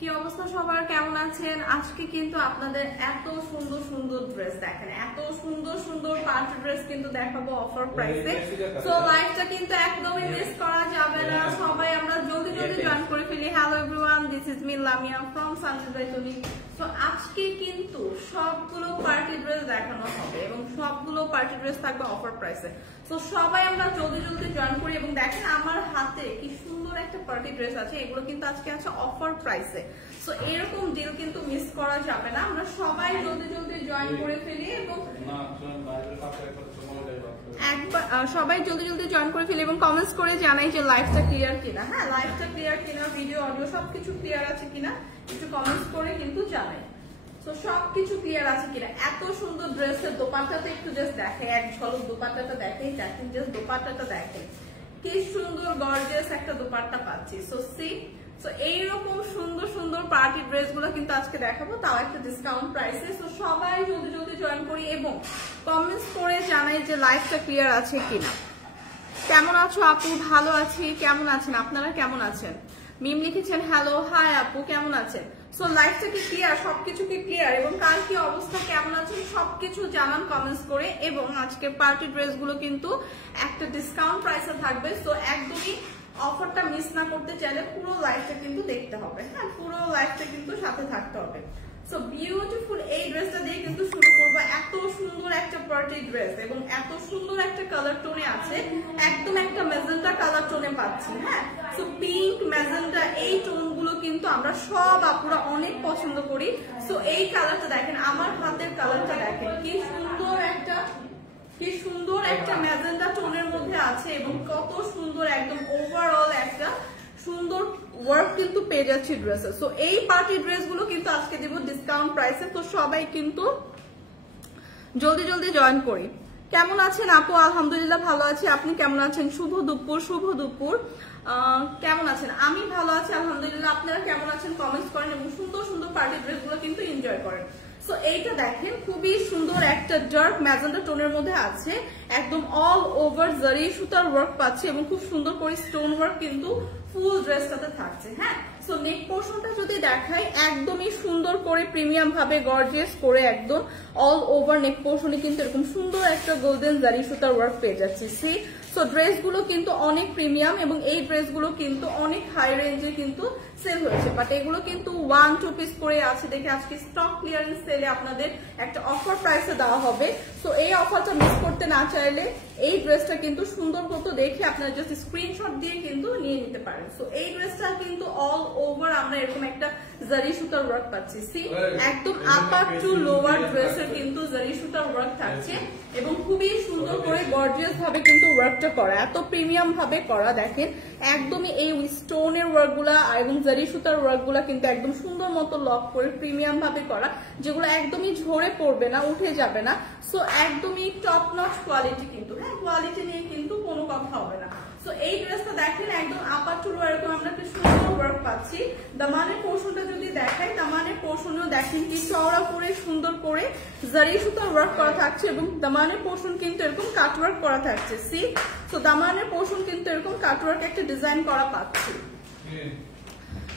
কি অবস্থা সবার, কেমন আছেন? আজকে কিন্তু আপনাদের এত সুন্দর সুন্দর ড্রেস দেখেন, এত সুন্দর সুন্দর পার্টি ড্রেস কিন্তু দেখাবো অফার প্রাইসে। সো লাইভটা কিন্তু একদমই মিস করা যাবে না, সবাই আমরা জলদি জলদি জয়েন করে ফেলি। Hello everyone, this is me Lamia from Sanjid Baituni. তো আজকে কিন্তু সবগুলো পার্টি ড্রেস দেখানো হবে এবং সবগুলো পার্টি ড্রেস থাকবে অফার প্রাইসে। তো সবাই আমরা জলদি জলদি জয়েন করি এবং দেখেন আমার হাতে কি সুন্দর একটা পার্টি ড্রেস আছে, এগুলো কিন্তু আজকে আছে অফার প্রাইসে। সো এরকম ডিল কিন্তু মিস করা যাবে না, আমরা সবাই জলদি জলদি জয়েন করে ফেলি এবং সবাই জলদি জলদি জয়েন করে ফেলি এবং কমেন্টস করে জানাই যে লাইভটা ক্লিয়ার কিনা। হ্যাঁ, লাইভটা ক্লিয়ার কিনা, ভিডিও অডিও সবকিছু ক্লিয়ার আছে কিনা একটু কমেন্টস করে কিন্তু জানাই। তো সবকিছু ক্লিয়ার আছে কিনা। এত সুন্দর ড্রেসের দোপাট্টাটা একটু জাস্ট দেখে, এক ঝলক দোপাট্টাটা দেখেই দেখেন, জাস্ট দোপাট্টাটা দেখেন কি সুন্দর গর্জিয়াস একটা দোপাট্টা পাচ্ছি। সো সি সো এইরকম সুন্দর সুন্দর পার্টি ড্রেস গুলো কিন্তু আজকে দেখাবো, তাও একটা ডিসকাউন্ট প্রাইসে। সো সবাই জলদি জলদি জয়েন করি এবং কমেন্টস করে জানাই যে লাইভটা ক্লিয়ার আছে কিনা। কেমন আছো আপু? ভালো আছি, কেমন আছেন আপনারা? কেমন আছেন? মিম লিখেছেন হ্যালো, হাই আপু, কেমন আছেন? সো লাইভটা কি ক্লিয়ার? সবকিছু কি ক্লিয়ার? এবং কার কি অবস্থা, কেমন আছেন সবকিছু জানান কমেন্টস করে। এবং আজকে পার্টি ড্রেস গুলো কিন্তু একটা ডিসকাউন্ট প্রাইসে থাকবে। সো একদমই অফারটা মিস না করতে চাইলে পুরো লাইভটা কিন্তু দেখতে হবে। হ্যাঁ, পুরো লাইভটা কিন্তু সাথে থাকতে হবে। সো বিউটিফুল এই ড্রেসটা দিয়ে কিন্তু শুরু করবো। এত সুন্দর একটা পার্টি ড্রেস এবং এত সুন্দর একটা কালার টোনে আছে, একদম একটা ম্যাজেন্টা কালার টোনে পাচ্ছি। হ্যাঁ, সো পিঙ্ক ম্যাজেন্টা এই টোন গুলো কিন্তু আমরা সব আপুরা অনেক পছন্দ করি। সো এই কালারটা দেখেন, আমার হাতের কালারটা দেখেন কি সুন্দর একটা ম্যাজেন্টা টোনের মধ্যে আছে এবং কত সুন্দর একদম ওভারঅল একটা সুন্দর ওয়ার্ক কিন্তু পেয়ে যাচ্ছি ড্রেসে। সো এই পার্টি ড্রেস গুলো কিন্তু আজকে দিব ডিসকাউন্ট প্রাইসে। তো সবাই কিন্তু জলদি জলদি জয়েন করি। কেমন আছেন আপু? আলহামদুলিল্লাহ ভালো আছি, আপনি কেমন আছেন? শুভ দুপুর কেমন আছেন? আমি ভালো আছি আলহামদুলিল্লাহ, আপনারা কেমন আছেন কমেন্টস করেন এবং সুন্দর সুন্দর পার্টি ড্রেস গুলো কিন্তু এনজয় করেন। সো এইটা দেখেন খুবই সুন্দর একটা ডার্ক ম্যাজেন্টা টোনের মধ্যে আছে, একদম অল ওভার জারি সুতার ওয়ার্ক পাচ্ছে এবং খুব সুন্দর করে স্টোন ওয়ার্ক কিন্তু ফুল ড্রেসটাতে থাকছে। হ্যাঁ, সো নেক পোর্শনটা যদি দেখাই একদমই সুন্দর করে প্রিমিয়াম ভাবে গর্জিয়াস করে একদম অল ওভার নেক পোর্শনে কিন্তু এরকম সুন্দর একটা গোল্ডেন জারি সুতার ওয়ার্ক পেয়ে যাচ্ছে। সি সো ড্রেসগুলো কিন্তু অনেক প্রিমিয়াম এবং এই ড্রেসগুলো কিন্তু অনেক হাই রেঞ্জে কিন্তু সেল হয়েছে, বাট এগুলো কিন্তু 1-2 পিস করে আছে দেখে আজকে স্টক ক্লিয়ারেন্স সেলে আপনাদের একটা অফার প্রাইসে দেওয়া হবে। সো এই অফারটা মিস করতে না চাইলে এই ড্রেসটা কিন্তু সুন্দর মতো দেখে আপনারা জাস্ট স্ক্রিনশট দিয়ে কিন্তু নিয়ে নিতে পারেন। সো এই ড্রেসটা কিন্তু অল ওভার আমরা এরকম একটা জারি সুতার ওয়ার্ক পাচ্ছি। সি একদম আপার টু লোয়ার ড্রেসের কিন্তু জারি সুতার ওয়ার্ক থাকছে এবং খুবই সুন্দর করে গর্জিয়াস ভাবে কিন্তু ওয়ার্কটা করা, এত প্রিমিয়াম ভাবে করা। দেখেন একদমই এই স্টোনের ওয়ার্ক গুলা এবং জারি সুতার ওয়ার্ক গুলা কিন্তু একদম সুন্দর মতো লক করে প্রিমিয়াম ভাবে করা, যেগুলো একদমই ঝরে পড়বে না, উঠে যাবে না। সো একদমই টপ নচ কোয়ালিটি কিন্তু। হ্যাঁ, কোয়ালিটি নিয়ে কিন্তু কোনো কথা হবে না। সো এই ড্রেসটা দেখেন একদম আপার টু লোয়ার এরকম আমরা একটা সুন্দর ওয়ার্ক পাচ্ছি। দামানের পোর্শনটা যদি দেখাই, দামানের পোর্শনেও দেখেন কি চওড়া করে সুন্দর করে জারি সুতার ওয়ার্ক করা থাকছে এবং দামানের পোর্শন কিন্তু এরকম কাট ওয়ার্ক করা থাকছে। সি সো দামানের পোর্শন কিন্তু এরকম কাট ওয়ার্ক একটা ডিজাইন করা পাচ্ছি।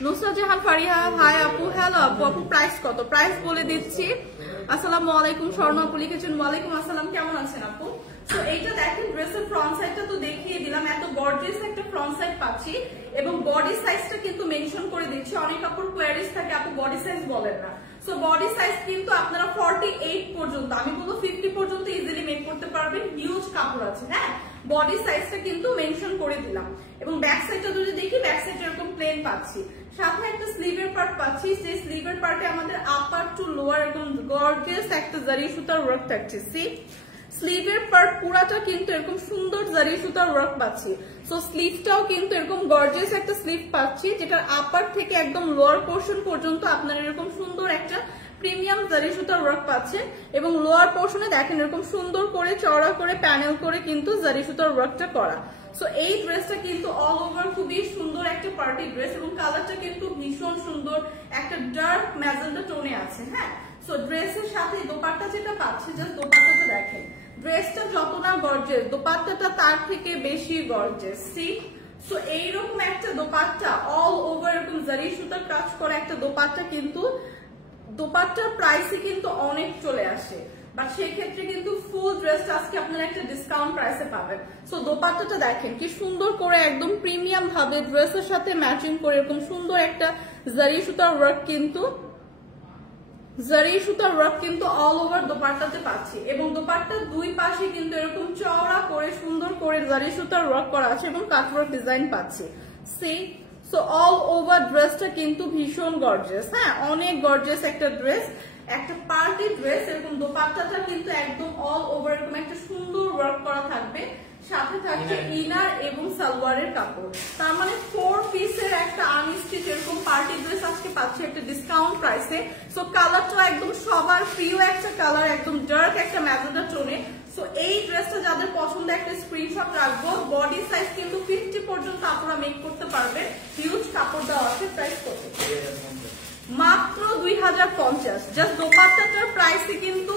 নুসরাত জাহান ফারিহা হাই আপু, হ্যালো আপু, আপু প্রাইস কত? প্রাইস বলে দিচ্ছি। আসসালামু আলাইকুম, স্বর্ণ আপু লিখেছেন ওয়ালাইকুম আসসালাম, কেমন আছেন আপু? তো এইটা দেখেন ড্রেসের ফ্রন্ট সাইডটা তো দেখিয়ে দিলাম, এত গর্জিয়াস একটা ফ্রন্ট সাইড পাচ্ছি এবং বডি সাইজটা কিন্তু মেনশন করে দিচ্ছি। অনেক কাপড় কোয়ারিজ থাকে আপু বডি সাইজ বলেন না। সো বডি সাইজ কিন্তু আপনারা 48 পর্যন্ত, আমি বলবো 50 পর্যন্ত ইজিলি মেক করতে পারবেন, হিউজ কাপড় আছে। হ্যাঁ, বডি সাইজটা কিন্তু মেনশন করে দিলাম এবং ব্যাক সাইডটা যদি দেখি ব্যাক সাইড এরকম প্লেন পাচ্ছি, সাথে একটা স্লিভের পার্ট পাচ্ছি। সেই স্লিভের পার্টে আমাদের আপার টু লোয়ার এরকম গর্জিয়াস একটা জারি সুতার ওয়ার্ক থাকছে। সি স্লিভের পার্ট পুরাটা কিন্তু এরকম সুন্দর জারি সুতার ওয়ার্ক পাচ্ছি। সো স্লিভটাও কিন্তু এরকম গর্জিয়াস একটা স্লিভ পাচ্ছি, যেটার আপার থেকে একদম লোয়ার পোর্শন পর্যন্ত আপনারা এরকম সুন্দর একটা প্রিমিয়াম জারি সুতার ওয়ার্ক পাচ্ছেন এবং লোয়ার পোর্শনে দেখেন এরকম সুন্দর করে চওড়া করে প্যানেল করে কিন্তু জারি সুতার ওয়ার্কটা করা। সো এই ড্রেসটা কিন্তু অল ওভার খুবই সুন্দর একটা পার্টি ড্রেস এবং কালারটা কিন্তু ভীষণ সুন্দর একটা ডার্ক ম্যাজেন্টা টোনে আছে। হ্যাঁ, সো ড্রেসের সাথে দোপাট্টা যেটা পাচ্ছে, জাস্ট দোপাট্টাটা দেখেন, ড্রেসটা যত না গর্জিয়াস দোপাট্টাটা তার থেকে বেশি গর্জিয়াস। সি সো এইরকম একটা দোপাট্টা অল ওভার এরকম জারি সুতার কাজ করা একটা দোপাট্টা কিন্তু দোপাট্টার প্রাইসে কিন্তু অনেক চলে আসে, বাট সেই ক্ষেত্রে কিন্তু ফুল ড্রেসটা আজকে আপনারা একটা ডিসকাউন্ট প্রাইসে পাবেন। সো দোপাট্টাটা দেখেন কি সুন্দর করে একদম প্রিমিয়াম ভাবে ড্রেসের সাথে ম্যাচিং করে এরকম সুন্দর একটা জারি সুতার ওয়ার্ক কিন্তু অল ওভার দোপাট্টাতে পাচ্ছি, এবং দোপাট্টার দুই পাশে কিন্তু এরকম চওড়া করে সুন্দর করে জারি সুতার ওয়ার্ক করা আছে এবং কাটওয়ার্ক ডিজাইন পাচ্ছি। সি সো অল ওভার ড্রেসটা কিন্তু ভীষণ গর্জিয়াস, হ্যাঁ অনেক গর্জিয়াস একটা ড্রেস, একটা পার্টি ড্রেস। এরকম দোপাট্টাটা কিন্তু একদম অল ওভার এরকম একটা সুন্দর ওয়ার্ক করা থাকবে, সাথে থাকছে ইনার এবং সালোয়ারের কাপড়। তার মানে 4 পিসের একটা আনস্টিচ এরকম পার্টি ড্রেস আজকে পাচ্ছি একটা ডিসকাউন্ট প্রাইসে। সো কালারটা একদম সবার প্রিয় একটা কালার, একদম ডার্ক একটা ম্যাজেন্ডা টোনে। সো এই ড্রেসটা যাদের পছন্দ একটা স্ক্রিনশট রাখবো। বডি সাইজ কিন্তু 50 পর্যন্ত আপনারা মেক করতে পারবেন, হিউজ কাপড় দেওয়া আছে। প্রাইস কত? মাত্র 2050। জাস্ট দোপাট্টাটার প্রাইসে কিন্তু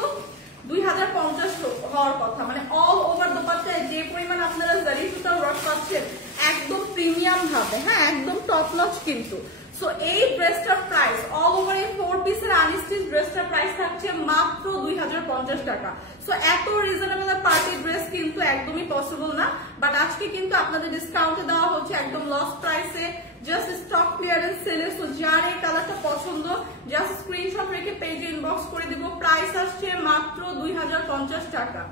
2050 হওয়ার কথা, মানে অল ওভার দোপাট্টায় যে পরিমাণ আপনারা জারি সুতার ওয়ার্ক পাচ্ছেন একদম প্রিমিয়াম ভাবে, হ্যাঁ একদম টপ নচ কিন্তু। সো এই ড্রেসটার প্রাইস অল ওভার এই 4 পিসের আনস্টিচ ড্রেসটার প্রাইস থাকছে মাত্র 2050 টাকা। সো এত রিজনেবল পার্টি ড্রেস কিন্তু একদমই পসিবল না, বাট আজকে কিন্তু আপনাদের ডিসকাউন্টে দেওয়া হচ্ছে একদম লস প্রাইসে, জাস্ট স্টক ক্লিয়ারেন্স সেলে। সো যার এই কালারটা পছন্দ জাস্ট স্ক্রিনশট রেখে পেজে ইনবক্স করে দিব। প্রাইস আসছে মাত্র 2050 টাকা।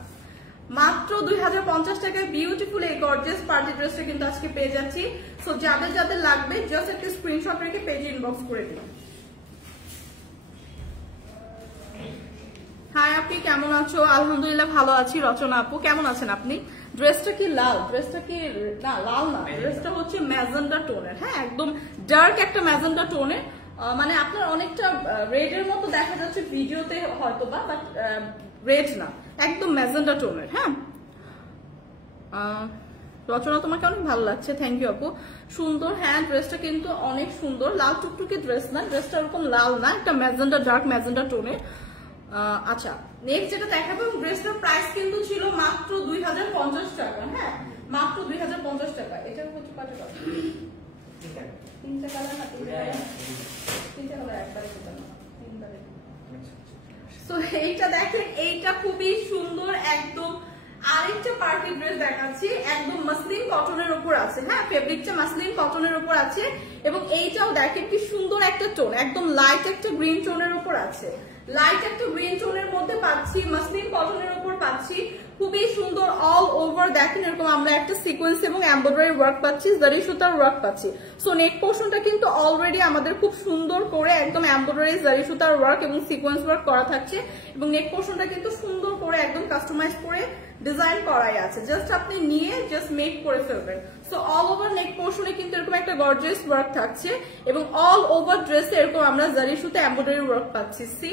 মাত্র 2050 টাকায় বিউটিফুল এই গর্জিয়াস পার্টি ড্রেসটা কিন্তু আজকে পেয়ে যাচ্ছি। সো যাদের যাদের লাগবে জাস্ট একটা স্ক্রিনশট রেখে পেজে ইনবক্স করে দিন। হাই আপনি কেমন আছো? আলহামদুলিল্লাহ ভালো আছি। রচনা আপু কেমন আছেন আপনি? ড্রেসটা কি লাল? ড্রেসটা কি না লাল না, ড্রেসটা হচ্ছে ম্যাজেন্ডা টোনের, হ্যাঁ একদম ডার্ক একটা ম্যাজেন্ডা টোনে। মানে আপনার অনেকটা রেডের মতো দেখা যাচ্ছে ভিডিওতে হয়তো বা, বাট রেড না, একদম ম্যাজেন্ডা টোনের। হ্যাঁ রচনা তোমাকে অনেক ভালো লাগছে, থ্যাংক ইউ আপু। সুন্দর, হ্যাঁ ড্রেসটা কিন্তু অনেক সুন্দর। লাল টুকটুকি ড্রেস না, ড্রেসটা ওরকম লাল না, একটা ম্যাজেন্ডা ডার্ক ম্যাজেন্ডা টোনের। আচ্ছা নেক্সট যেটা দেখাবো, ড্রেসটার প্রাইস কিন্তু ছিল মাত্র 2050 টাকা। হ্যাঁ মাত্র 2050 টাকা। এটা হচ্ছে কত টাকা? তিনটা কালার না, তিনটা কালার একবারে তিনবারে। সো এইটা দেখেন, এইটা খুবই সুন্দর একদম। আরেকটা পার্টি ড্রেস দেখাচ্ছি, একদম মাসলিন কটনের উপর আছে, হ্যাঁ ফেব্রিকটা মাসলিন কটনের উপর আছে, এবং এইটাও দেখেন কি সুন্দর একটা টোন, একদম লাইট একটা গ্রিন টোনের উপর আছে। লাইট একটা গ্রিন টোনের মধ্যে পাচ্ছি, মাসলিন কটনের উপর পাচ্ছি, খুবই সুন্দর অল ওভার। দেখেন এরকম আমরা একটা সিকোয়েন্স এবং এমব্রয়ডারি ওয়ার্ক পাচ্ছি, জারি সুতার ওয়ার্ক পাচ্ছি। সো নেক পোর্শনটা কিন্তু অলরেডি আমাদের খুব সুন্দর করে একদম এমব্রয়ডারি জারি সুতার ওয়ার্ক এবং সিকোয়েন্স ওয়ার্ক করা থাকছে, এবং নেক পোর্শনটা কিন্তু সুন্দর করে একদম কাস্টমাইজ করে ডিজাইন করাই আছে। জাস্ট আপনি নিয়ে জাস্ট মেক করে ফেলবেন। সো অল ওভার নেক পোর্শনে কিন্তু এরকম একটা গর্জিয়াস ওয়ার্ক থাকছে, এবং অল ওভার ড্রেসে এরকম আমরা জারি সুতা এমব্রয়ডারি ওয়ার্ক পাচ্ছি। সি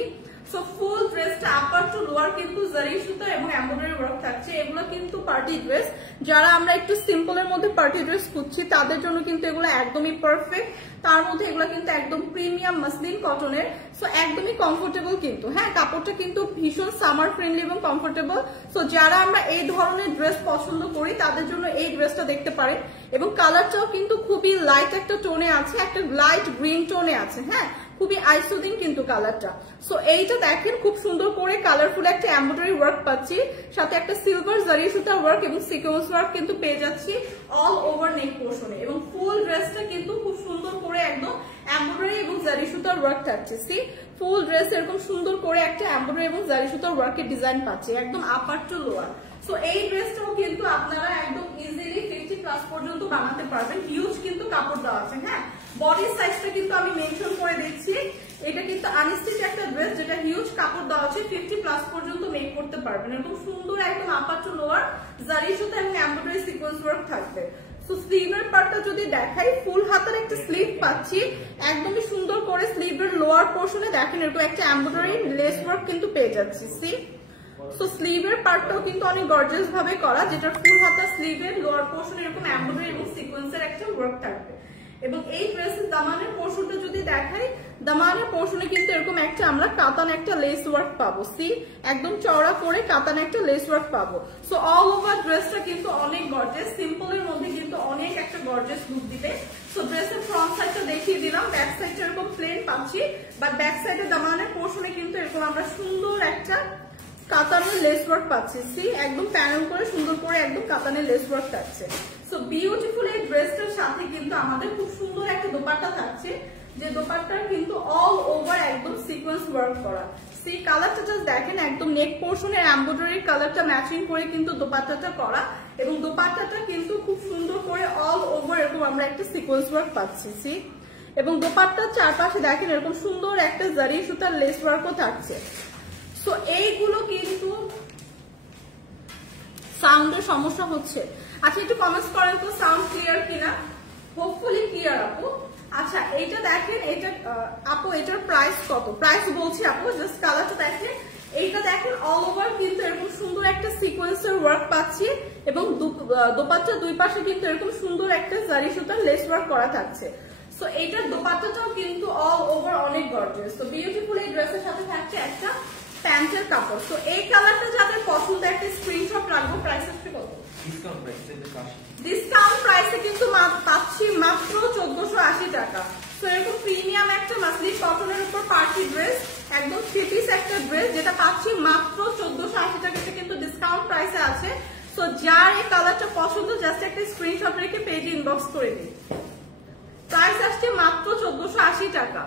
সো ফুল ড্রেসটা আপার টু লোয়ার কিন্তু জারি সুতা এবং এমব্রয়ডারি ওয়ার্ক থাকছে। এগুলো কিন্তু পার্টি ড্রেস, যারা আমরা একটু সিম্পলের মধ্যে পার্টি ড্রেস খুঁজছি তাদের জন্য কিন্তু এগুলো একদমই পারফেক্ট। তার মধ্যে এগুলো কিন্তু একদম প্রিমিয়াম মাসলিন কটনের, সো একদমই কমফোর্টেবল কিন্তু, হ্যাঁ কাপড়টা কিন্তু ভীষণ সামার ফ্রেন্ডলি এবং কমফোর্টেবল। সো যারা আমরা এই ধরনের ড্রেস পছন্দ করি তাদের জন্য এই ড্রেসটা দেখতে পারেন, এবং কালারটাও কিন্তু খুবই লাইট একটা টোনে আছে, একটা লাইট গ্রিন টোনে আছে, হ্যাঁ খুবই আইসোদিন কিন্তু কালারটা। সো এইটা দেখেন খুব সুন্দর করে কালারফুল একটা এমব্রয়ডারি ওয়ার্ক পাচ্ছি, সাথে একটা সিলভার জারি সুতার ওয়ার্ক এবং সিকোয়েন্স ওয়ার্ক কিন্তু পেয়ে যাচ্ছি অল ওভার নেক পোর্শনে, এবং ফুল ড্রেসটা কিন্তু খুব সুন্দর করে একদম এমব্রয়ডারি এবং জারি সুতার ওয়ার্ক থাকছে। সি ফুল ড্রেস এরকম সুন্দর করে একটা এমব্রয়ডারি এবং জারি সুতার ওয়ার্কের ডিজাইন পাচ্ছি একদম আপার টু লোয়ার। সো এই ড্রেসটাও কিন্তু আপনারা একদম ইজিলি 50+ পর্যন্ত বানাতে পারবেন, হিউজ কিন্তু কাপড় দেওয়া আছে। হ্যাঁ বডি সাইজটা কিন্তু আমি মেনশন করে দিচ্ছি, এটা কিন্তু আনস্টিচ একটা ড্রেস যেটা হিউজ কাপড় দেওয়া আছে, 50+ পর্যন্ত মেক করতে পারবেন। এরকম সুন্দর একদম আপার টু লোয়ার জারি সুতা এবং এমব্রয়ডারি সিকোয়েন্স ওয়ার্ক থাকবে। সো স্লিভের পার্টটা যদি দেখাই, ফুল হাতার একটা স্লিভ পাচ্ছি, একদমই সুন্দর করে স্লিভের লোয়ার পোর্শনে দেখেন এরকম একটা এমব্রয়ডারি লেস ওয়ার্ক কিন্তু পেয়ে যাচ্ছি। সি সো স্লিভের পার্টটাও কিন্তু অনেক গর্জিয়াস ভাবে করা, যেটা ফুল হাতা স্লিভের লোয়ার পোর্শনে এরকম এমব্রয়ডারি এবং সিকোয়েন্সের একটা ওয়ার্ক থাকবে। এবং এই ড্রেসের দামানের পোর্শনটা যদি দেখাই, দামানের পোর্শনে কিন্তু এরকম একটা আমরা কাতান একটা লেস ওয়ার্ক পাবো। সি একদম চওড়া করে কাতান একটা লেস ওয়ার্ক পাবো। সো অল ওভার ড্রেসটা কিন্তু অনেক গর্জিয়াস, সিম্পলের মধ্যে কিন্তু অনেক একটা গর্জিয়াস লুক দিবে। সো ড্রেসের ফ্রন্ট সাইডটা দেখিয়ে দিলাম, ব্যাক সাইডটা এরকম প্লেন পাচ্ছি, বাট ব্যাক সাইডে দামানের পোর্শনে কিন্তু এরকম আমরা সুন্দর একটা কাতানের লেস ওয়ার্ক পাচ্ছি। সি একদম প্যানেল করে সুন্দর করে একদম কাতানের লেস ওয়ার্ক থাকছে। সো বিউটিফুল এই ড্রেসটার সাথে কিন্তু আমাদের খুব সুন্দর একটা দোপাট্টা থাকছে, যে দোপাট্টার কিন্তু অল ওভার একদম সিকোয়েন্স ওয়ার্ক করা। সি কালারটা জাস্ট দেখেন, একদম নেক পোর্শনের এমব্রয়ডারি কালারটা ম্যাচিং করে কিন্তু দোপাট্টাটা করা, এবং দোপাট্টাটা কিন্তু খুব সুন্দর করে অল ওভার এরকম আমরা একটা সিকোয়েন্স ওয়ার্ক পাচ্ছি। সি এবং দোপাট্টার চারপাশে দেখেন এরকম সুন্দর একটা জারি সুতার লেস ওয়ার্কও থাকছে। সো এইগুলো কিন্তু সাউন্ডের সমস্যা হচ্ছে, আচ্ছা একটু কমেন্টস করেন তো সাউন্ড ক্লিয়ার কিনা। হোপফুলি ক্লিয়ার আপু। আচ্ছা এইটা দেখেন, এটা আপু এটার প্রাইস কত? প্রাইস বলছি আপু, জাস্ট কালারটা দেখেন। এইটা দেখেন অল ওভার কিন্তু এরকম সুন্দর একটা সিকোয়েন্সের ওয়ার্ক পাচ্ছি, এবং দোপাট্টার দুই পাশে কিন্তু এরকম সুন্দর একটা জারি সুতার লেস ওয়ার্ক করা থাকছে। সো এইটার দোপাট্টাটাও কিন্তু অল ওভার অনেক গর্জিয়াস। তো বিউটিফুল এই ড্রেসের সাথে থাকছে একটা প্যান্টের কাপড়। তো এই কালারটা যাদের পছন্দ একটা স্ক্রিনশট রাখবো। প্রাইস হচ্ছে কত? ডিসকাউন্ট প্রাইসে কিন্তু পাচ্ছি মাত্র 1480 টাকা। তো এরকম প্রিমিয়াম একটা মাসলিন কটনের উপর পার্টি ড্রেস, একদম থ্রি পিস একটা ড্রেস, যেটা পাচ্ছি মাত্র 1480 টাকা, কিন্তু ডিসকাউন্ট প্রাইসে আছে। তো যার এই কালারটা পছন্দ জাস্ট একটা স্ক্রিনশট রেখে পেজে ইনবক্স করে দিন। প্রাইস আসছে মাত্র 1480 টাকা।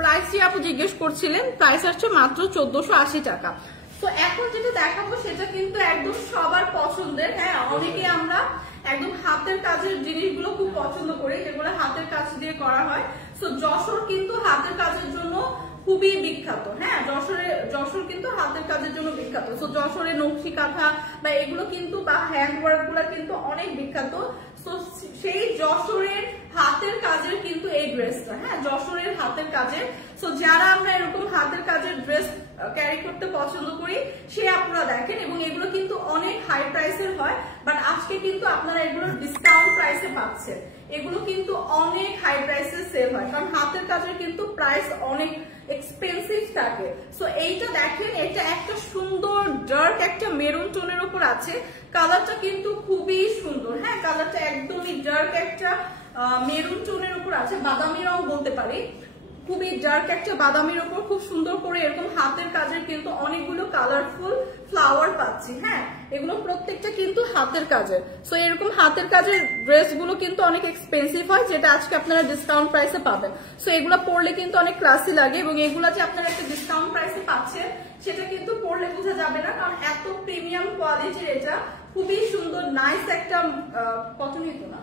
প্রাইসটি আপু জিজ্ঞেস করছিলেন, প্রাইস আসছে মাত্র 1480 টাকা। তো এখন যেটা দেখাবো সেটা কিন্তু একদম সবার পছন্দের। হ্যাঁ, অনেকে আমরা একদম হাতের কাজের জিনিসগুলো খুব পছন্দ করি, যেগুলো হাতের কাজ দিয়ে করা হয়। তো যশোর কিন্তু হাতের কাজের জন্য খুবই বিখ্যাত। হ্যাঁ, যশোর কিন্তু হাতের কাজের জন্য বিখ্যাত। তো যশোরের নকশি কাঁথা বা এগুলো কিন্তু বা হ্যান্ড ওয়ার্ক গুলা কিন্তু অনেক বিখ্যাত। তো সেই যশোরের হাতের কাজের কিন্তু এই ড্রেসটা, হ্যাঁ যশোরের হাতের কাজের। তো যারা আমরা এরকম হাতের কাজের ড্রেস ক্যারি করতে পছন্দ করি সে আপনারা দেখেন, এবং এগুলো কিন্তু অনেক হাই প্রাইসের হয়, বাট আজকে কিন্তু আপনারা এগুলো ডিসকাউন্ট প্রাইসে পাচ্ছেন। এগুলো কিন্তু অনেক হাই প্রাইসে সেল হয়, কারণ হাতের কাজের কিন্তু প্রাইস অনেক এক্সপেন্সিভ থাকে। সো এইটা দেখেন, এটা একটা সুন্দর ডার্ক একটা মেরুন টোনের উপর আছে, কালারটা কিন্তু খুবই সুন্দর। হ্যাঁ, কালারটা একদমই ডার্ক একটা মেরুন টোনের উপর আছে, বাদামি রং বলতে পারি, খুবই ডার্ক একটা বাদামির উপর খুব সুন্দর করে এরকম হাতের কাজের কিন্তু অনেকগুলো কালারফুল ফ্লাওয়ার পাচ্ছি। হ্যাঁ, এগুলো প্রত্যেকটা কিন্তু হাতের কাজের। সো এরকম হাতের কাজের ড্রেসগুলো কিন্তু অনেক এক্সপেন্সিভ হয়, যেটা আজকে আপনারা ডিসকাউন্ট প্রাইসে পাবেন। সো এগুলো পরলে কিন্তু অনেক ক্লাসি লাগে, এবং এগুলো যে আপনারা একটা ডিসকাউন্ট প্রাইসে পাচ্ছেন সেটা কিন্তু পরলে বোঝা যাবে না, কারণ এত প্রিমিয়াম কোয়ালিটির এটা খুবই সুন্দর নাইস একটা কটনই তো না,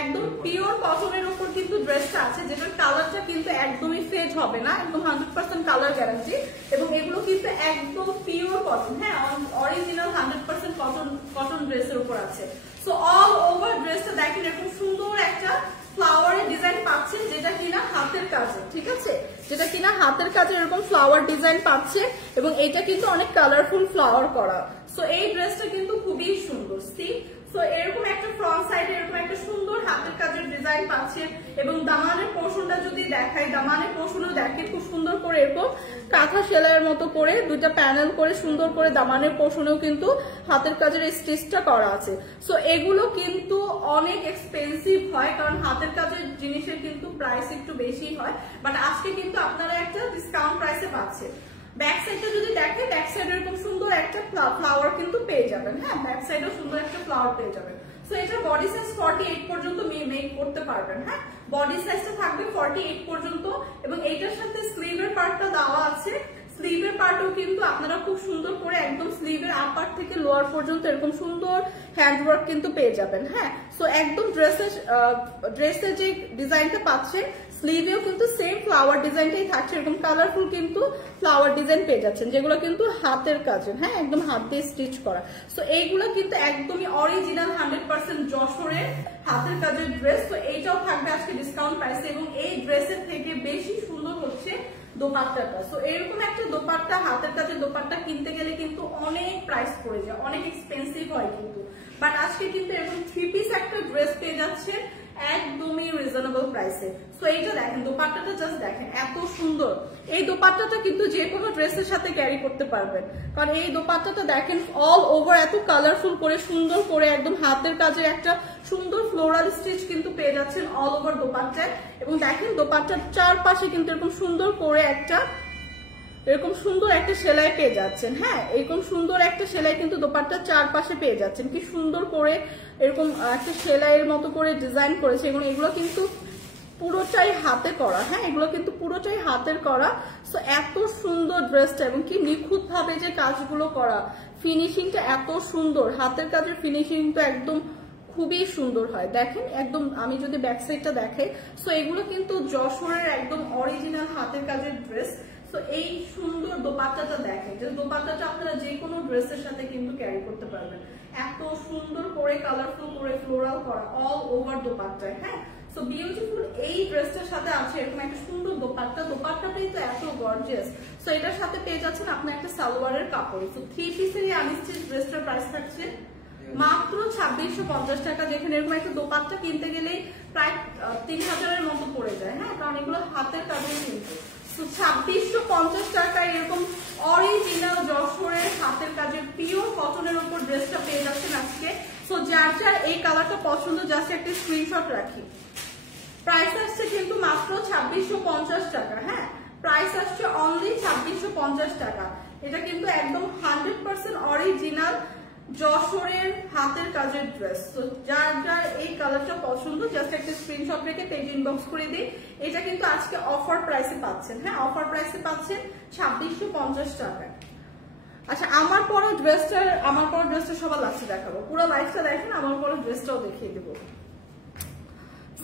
একদম পিওর কটনের উপর কিন্তু ড্রেসটা আছে, যেটার কালারটা কিন্তু একদমই ফেড হবে না, একদম 100% কালার গ্যারান্টি, এবং এগুলো কিন্তু একদম পিওর কটন। হ্যাঁ, অরিজিনাল 100% কটন ড্রেসের উপর আছে। সো অল ওভার ড্রেসটা দেখেন এরকম সুন্দর একটা ফ্লাওয়ারের ডিজাইন পাচ্ছেন, যেটা কিনা হাতের কাজে, ঠিক আছে, যেটা কিনা হাতের কাজে এরকম ফ্লাওয়ার ডিজাইন পাচ্ছে, এবং এটা কিন্তু অনেক কালারফুল ফ্লাওয়ার করা। সো এই ড্রেসটা কিন্তু খুবই সুন্দর। সি সো এরকম একটা ফ্রন্ট সাইডে এরকম একটা সুন্দর হাতের কাজের ডিজাইন পাচ্ছেন, এবং দামানের পোর্শনটা যদি দেখাই, দামানের পোর্শনও দেখেন খুব সুন্দর করে এরকম কাঁথা সেলাইয়ের মতো করে দুইটা প্যানেল করে সুন্দর করে দামানের পোর্শনেও কিন্তু হাতের কাজের স্টিচটা করা আছে। সো এগুলো কিন্তু অনেক এক্সপেন্সিভ হয়, কারণ হাতের কাজের জিনিসের কিন্তু প্রাইস একটু বেশি হয়, বাট আজকে কিন্তু আপনারা একটা ডিসকাউন্ট প্রাইসে পাচ্ছেন। ব্যাক সাইডটা যদি দেখেন, ব্যাক সাইডে এরকম সুন্দর একটা ফ্লাওয়ার কিন্তু পেয়ে যাবেন। হ্যাঁ, ব্যাক সাইডেও সুন্দর একটা ফ্লাওয়ার পেয়ে যাবেন। সো এটা বডি সাইজ 48 পর্যন্ত মেক করতে পারবেন। হ্যাঁ, বডি সাইজটা থাকবে 48 পর্যন্ত, এবং এইটার সাথে স্লিভের পার্টটা দেওয়া আছে। স্লিভের পার্টও কিন্তু আপনারা খুব সুন্দর করে একদম স্লিভের আপার থেকে লোয়ার পর্যন্ত এরকম সুন্দর হ্যান্ডওয়ার্ক কিন্তু পেয়ে যাবেন। হ্যাঁ, সো একদম ড্রেসের যে ডিজাইনটা পাচ্ছেন স্লিভেও কিন্তু সেম ফ্লাওয়ার ডিজাইনটাই থাকছে, এরকম কালারফুল কিন্তু ফ্লাওয়ার ডিজাইন পেয়ে যাচ্ছেন, যেগুলো কিন্তু হাতের কাজের। হ্যাঁ, একদম হাত দিয়ে স্টিচ করা। সো এইগুলো কিন্তু একদমই অরিজিনাল 100% যশোরের হাতের কাজের ড্রেস। তো এইটাও থাকবে আজকে ডিসকাউন্ট প্রাইসে, এবং এই ড্রেসের থেকে বেশি সুন্দর হচ্ছে দোপাট্টাটা। সো এরকম একটা দোপাট্টা, হাতের কাছে দোপাট্টা কিনতে গেলে কিন্তু অনেক প্রাইস পড়ে যায়, অনেক এক্সপেন্সিভ হয় কিন্তু, বাট আজকে কিন্তু এরকম 3 পিস একটা ড্রেস পেয়ে যাচ্ছে একদমই রিজনেবল প্রাইসে। সো এইটা দেখেন, দোপাট্টাটা জাস্ট দেখেন এত সুন্দর। এই দোপাট্টাটা কিন্তু যে কোনো ড্রেসের সাথে ক্যারি করতে পারবেন, কারণ এই দোপাট্টাটা দেখেন অল ওভার এত কালারফুল করে সুন্দর করে একদম হাতের কাজে একটা সুন্দর ফ্লোরাল স্টিচ কিন্তু পেয়ে যাচ্ছেন অল ওভার দোপাট্টায়। এবং দেখেন দোপাট্টার চারপাশে কিন্তু এরকম সুন্দর করে এরকম সুন্দর একটা সেলাই পেয়ে যাচ্ছেন। হ্যাঁ, এরকম সুন্দর একটা সেলাই কিন্তু দোপাট্টার চারপাশে পেয়ে যাচ্ছেন। কি সুন্দর করে এরকম একটা সেলাইয়ের মতো করে ডিজাইন করেছে, এবং এগুলো কিন্তু পুরোটাই হাতে করা। হ্যাঁ, এগুলো কিন্তু পুরোটাই হাতের করা। সো এত সুন্দর ড্রেসটা, এবং কি নিখুঁত ভাবে যে কাজগুলো করা, ফিনিশিংটা এত সুন্দর, হাতের কাজের ফিনিশিংটা একদম খুবই সুন্দর হয়। দেখেন একদম, আমি যদি ব্যাক সাইডটা দেখাই, সো এগুলো কিন্তু যশোরের একদম অরিজিনাল হাতের কাজের ড্রেস। তো এই সুন্দর দোপাট্টাটা দেখেন, যে দোপাট্টাটা আপনারা যে কোনো ড্রেসের সাথে কিন্তু ক্যারি করতে পারবেন। এত সুন্দর করে কালারফুল করে ফ্লোরাল করা অল ওভার দোপাট্টায়। হ্যাঁ, সো বিউটিফুল এই ড্রেসটার সাথে আছে এরকম একটা সুন্দর দোপাট্টা। দোপাট্টাটাই তো এত গর্জিয়াস। সো এটার সাথে পেয়ে যাচ্ছেন আপনি একটা সালোয়ারের কাপড়। তো 3 পিসের এই আনস্টিচ ড্রেসটার প্রাইস থাকছে মাত্র 2650 টাকা, যেখানে এরকম একটা দোপাট্টা কিনতে গেলেই প্রায় 3000-এর মতো পড়ে যায়। হ্যাঁ, কারণ এগুলো হাতের কাজেই কিন্তু। 2650 টাকায় এরকম অরিজিনাল যশোরের হাতের কাজের পিওর কটনের উপর ড্রেসটা পেয়ে যাচ্ছেন আজকে। সো যার যার এই কালারটা পছন্দ, জাস্ট একটা স্ক্রিনশট রাখি। প্রাইস আসছে কিন্তু মাত্র 2650 টাকা। হ্যাঁ, প্রাইস আসছে অনলি 2650 টাকা। এটা কিন্তু একদম 100% অরিজিনাল যশোরের হাতের কাজের ড্রেস। তো যার যার এই কালারটা পছন্দ, জাস্ট একটা স্ক্রিনশট রেখে পেজ ইনবক্স করে দিই। এটা কিন্তু আজকে অফার প্রাইসে পাচ্ছেন। হ্যাঁ, অফার প্রাইসে পাচ্ছেন 2650 টাকায়। আচ্ছা, আমার পরো ড্রেসটা সবার লাস্টে দেখাবো। পুরো লাইফটা দেখেন, আমার পরো ড্রেসটাও দেখিয়ে দেবো।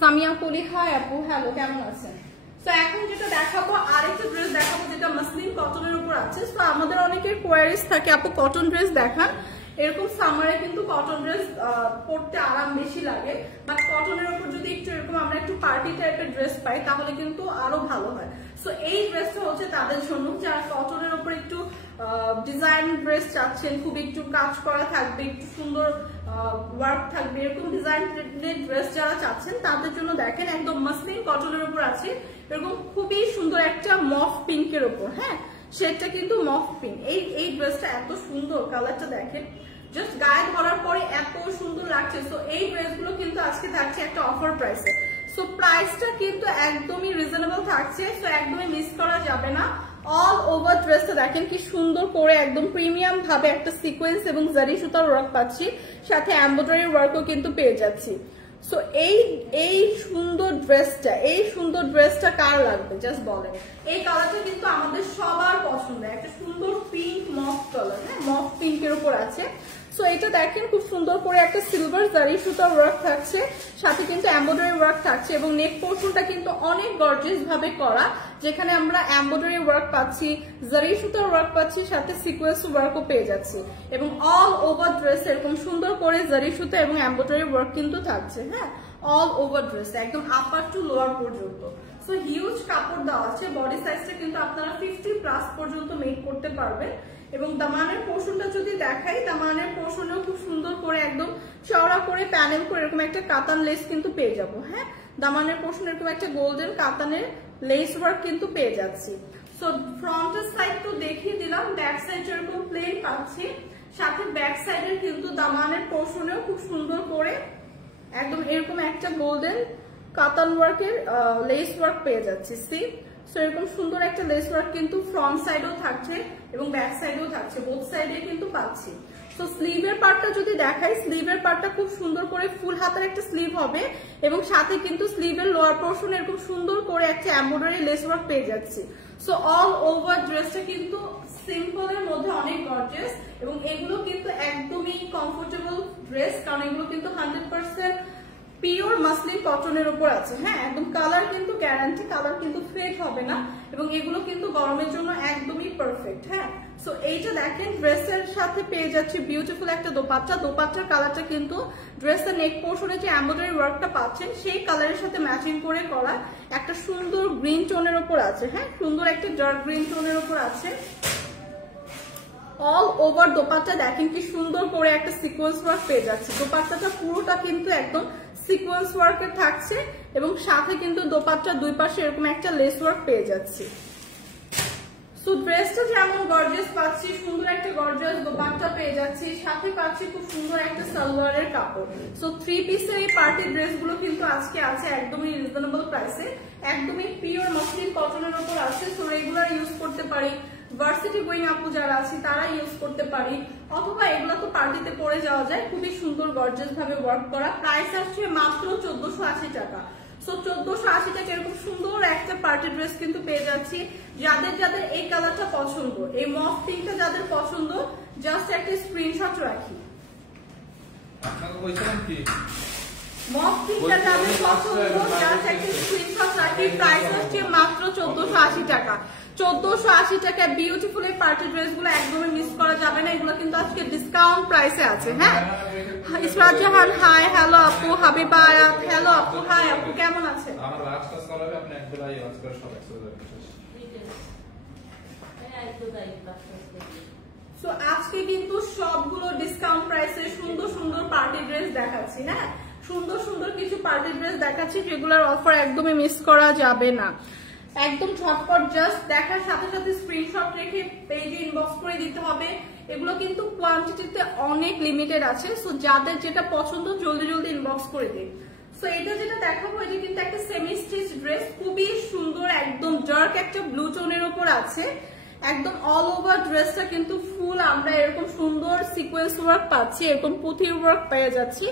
সামিয়া কুলি, হাই আপু, হ্যালো, কেমন আছেন? তো এখন যেটা দেখাবো, আরেকটা ড্রেস দেখাবো যেটা মাসলিন কটনের উপর আছে। তো আমাদের অনেকের কোয়ারিজ থাকে, আপু কটন ড্রেস দেখান। এরকম সামারে কিন্তু কটন ড্রেস পরতে আরাম বেশি লাগে, বাট কটনের উপর যদি একটু এরকম আমরা একটু পার্টি টাইপের ড্রেস পাই তাহলে কিন্তু আরো ভালো হয়। সো এই ড্রেসটা হচ্ছে তাদের জন্য যারা কটনের উপর একটু ডিজাইন ড্রেস চাচ্ছেন, খুব একটু কাজ করা থাকবে, একটু সুন্দর ওয়ার্ক থাকবে, এরকম ডিজাইন ড্রেস যারা চাচ্ছেন তাদের জন্য দেখেন একদম মাসলিন কটনের উপর আছে এরকম খুবই সুন্দর একটা মফ পিঙ্কের উপর। হ্যাঁ, সেটা কিন্তু মফ পিঙ্ক। এই ড্রেসটা এত সুন্দর, কালারটা দেখেন, জাস্ট গায়ে ধরার পরে এত সুন্দর লাগছে। সো এই ড্রেসগুলো কিন্তু আজকে থাকছে একটা অফার প্রাইসে। সো প্রাইসটা কিন্তু একদমই রিজনেবল থাকছে, সো একদমই মিস করা যাবে না। অল ওভার ড্রেসটা দেখেন কি সুন্দর করে একদম প্রিমিয়াম ভাবে একটা সিকোয়েন্স এবং জারি সুতার ওয়ার্ক পাচ্ছি, সাথে এমব্রয়ডারি ওয়ার্কও কিন্তু পেয়ে যাচ্ছি। সো এই সুন্দর ড্রেসটা কার লাগবে জাস্ট বলেন। এই কালারটা কিন্তু আমাদের সবার পছন্দ, একটা সুন্দর পিঙ্ক মফ কালার। হ্যাঁ, মফ পিঙ্কের উপর আছে। সো এটা দেখেন খুব সুন্দর করে একটা সিলভার জারি সুতার ওয়ার্ক থাকছে, সাথে কিন্তু এমব্রয়ডারি ওয়ার্ক থাকছে, এবং নেক পোর্শনটা কিন্তু অনেক গর্জিয়াস ভাবে করা, যেখানে আমরা এমব্রয়ডারি ওয়ার্ক পাচ্ছি, জারি সুতার ওয়ার্ক পাচ্ছি, সাথে সিকোয়েন্স ওয়ার্কও পেয়ে যাচ্ছি, এবং অল ওভার ড্রেস এরকম সুন্দর করে জারি সুতা এবং এমব্রয়ডারি ওয়ার্ক কিন্তু থাকছে। হ্যাঁ, অল ওভার ড্রেস একদম আপার টু লোয়ার পর্যন্ত। সো হিউজ কাপড় দেওয়া আছে, বডি সাইজটা কিন্তু আপনারা 50+ পর্যন্ত মেক করতে পারবেন। এবং দামানের পোর্শনটা যদি দেখাই, দামানের পোর্শনেও খুব সুন্দর করে একদম চওড়া করে প্যানেল করে এরকম একটা কাতান লেস কিন্তু পেয়ে যাবো। হ্যাঁ, দামানের পোর্শন এরকম একটা গোল্ডেন কাতানের লেস ওয়ার্ক কিন্তু পেয়ে যাচ্ছি। সো ফ্রন্টের সাইড তো দেখিয়ে দিলাম, ব্যাক সাইড এরকম প্লেন পাচ্ছি, সাথে ব্যাক সাইডের কিন্তু দামানের পোর্শনেও খুব সুন্দর করে একদম এরকম একটা গোল্ডেন কাতান ওয়ার্কের লেস ওয়ার্ক পেয়ে যাচ্ছি। সি, সো এরকম সুন্দর একটা লেস ওয়ার্ক কিন্তু ফ্রন্ট সাইডেও থাকছে এবং ব্যাক সাইডেও থাকছে, বোথ সাইডে কিন্তু পাচ্ছি। তো স্লিভের পার্টটা যদি দেখাই, স্লিভের পার্টটা খুব সুন্দর করে ফুল হাতের একটা স্লিভ হবে, এবং সাথে কিন্তু স্লিভের লোয়ার পোর্শন এরকম সুন্দর করে একটা এমব্রয়ডারি লেস ওয়ার্ক পেয়ে যাচ্ছি। সো অল ওভার ড্রেসটা কিন্তু সিম্পলের মধ্যে অনেক গর্জিয়াস, এবং এগুলো কিন্তু একদমই কমফোর্টেবল ড্রেস, কারণ এগুলো কিন্তু 100% পিওর মাসলিন কটনের উপর আছে। হ্যাঁ, একদম কালার কিন্তু গ্যারান্টি, কালার কিন্তু ফেড হবে না এবং এগুলো কিন্তু গরমের জন্য একদমই পারফেক্ট। হ্যাঁ, সো এইটা দেখেন ড্রেসের সাথে পেয়ে যাচ্ছে বিউটিফুল একটা দোপাট্টা। দোপাট্টার কালারটা কিন্তু ড্রেসের নেক পোর্শনে যে এমব্রয়ডারি ওয়ার্কটা পাচ্ছেন সেই কালারের সাথে ম্যাচিং করে করা একটা সুন্দর গ্রিন টোনের উপর আছে। হ্যাঁ, সুন্দর একটা ডার্ক গ্রিন টোনের উপর আছে। অল ওভার দোপাট্টা দেখেন কি সুন্দর করে একটা সিকোয়েন্স ওয়ার্ক পেয়ে যাচ্ছে। দোপাট্টাটা পুরোটা কিন্তু একদম সিকোয়েন্স ওয়ার্কের থাকছে এবং সাথে কিন্তু দোপাট্টার দুই পাশে এরকম একটা লেস ওয়ার্ক পেয়ে যাচ্ছে। সো ড্রেসটা যেমন গর্জিয়াস পাচ্ছি, সুন্দর একটা গর্জিয়াস দোপাট্টা পেয়ে যাচ্ছি, সাথে পাচ্ছি খুব সুন্দর একটা সালোয়ারের কাপড়। সো 3 পিসের এই পার্টি ড্রেসগুলো কিন্তু আজকে আছে একদমই রিজনেবল প্রাইসে, একদমই পিওর মসলিন কটনের উপর আছে। সো রেগুলার ইউজ করতে পারি, ভার্সিটি গোয়িং আপু যারা আছে তারা ইউজ করতে পারি, অথবা এগুলো তো পার্টিতে পরে যাওয়া যায়। খুবই সুন্দর গর্জিয়াস ভাবে ওয়ার্ক করা। প্রাইস আসছে মাত্র 1480 টাকা। সো 1480 টাকা এরকম সুন্দর একটা পার্টি ড্রেস কিন্তু পেয়ে যাচ্ছি। যাদের যাদের এই কালারটা পছন্দ, এই মফ পিঙ্কটা যাদের পছন্দ, জাস্ট একটা স্ক্রিনশট রাখি। মফ পিঙ্কটা যাদের পছন্দ, জাস্ট একটা স্ক্রিনশট রাখি। প্রাইস আসছে মাত্র 1480 টাকা। 1480 টাকা বিউটিফুল এই পার্টি ড্রেসগুলো একদমই মিস করা যাবে না। এগুলো কিন্তু আজকে ডিসকাউন্ট প্রাইসে আছে। হ্যাঁ, ইসরাত জাহান হাই, হ্যালো আপু। হাবিবা আয়াত, হ্যালো আপু। হাই আপু, কেমন আছেন? সো আজকে কিন্তু সবগুলো ডিসকাউন্ট প্রাইসে সুন্দর সুন্দর পার্টি ড্রেস দেখাচ্ছি। হ্যাঁ, সুন্দর সুন্দর কিছু পার্টি ড্রেস দেখাচ্ছি যেগুলোর অফার একদমই মিস করা যাবে না। একদম ঝটপট জাস্ট দেখার সাথে সাথে স্ক্রিনশট রেখে পেজে ইনবক্স করে দিতে হবে। এগুলো কিন্তু কোয়ান্টিটিতে অনেক লিমিটেড আছে। সো যাদের যেটা পছন্দ জলদি জলদি ইনবক্স করে দিন। সো এটা যেটা দেখাবো এটা কিন্তু একটা সেমি স্টিচ ড্রেস, খুবই সুন্দর, একদম ডার্ক একটা ব্লু টোনের উপর আছে। একদম অল ওভার ড্রেসটা কিন্তু ফুল আমরা এরকম সুন্দর সিকোয়েন্স ওয়ার্ক পাচ্ছি, এরকম পুঁথির ওয়ার্ক পেয়ে যাচ্ছি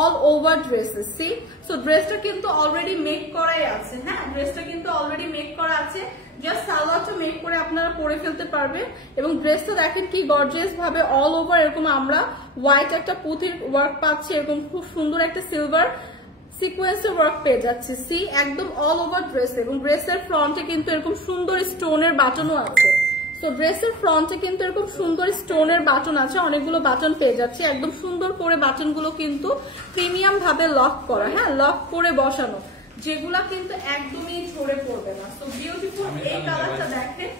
all over dresses. See, so ড্রেসটা কিন্তু অলরেডি মেক করাই আছে। হ্যাঁ, ড্রেসটা কিন্তু অলরেডি মেক করা আছে, জাস্ট সালোয়ারটা মেক করে আপনারা পরে ফেলতে পারবেন। এবং ড্রেসটা দেখেন কি গর্জিয়াস ভাবে অল ওভার এরকম আমরা হোয়াইট একটা পুঁথির ওয়ার্ক পাচ্ছি, এরকম খুব সুন্দর একটা সিলভার সিকোয়েন্সের ওয়ার্ক পেয়ে যাচ্ছে। সি, একদম অল ওভার ড্রেস এবং ড্রেসের ফ্রন্টে কিন্তু এরকম সুন্দর স্টোনের বাটনও আছে। তো ড্রেসের ফ্রন্টে কিন্তু এরকম সুন্দর স্টোনের বাটন আছে, অনেকগুলো বাটন পেয়ে যাচ্ছে। একদম সুন্দর করে বাটনগুলো কিন্তু প্রিমিয়াম ভাবে লক করা। হ্যাঁ, লক করে বসানো, যেগুলা কিন্তু একদমই ঝরে পড়বে না। তো বিউটিফুল এই কালারটা দেখেন,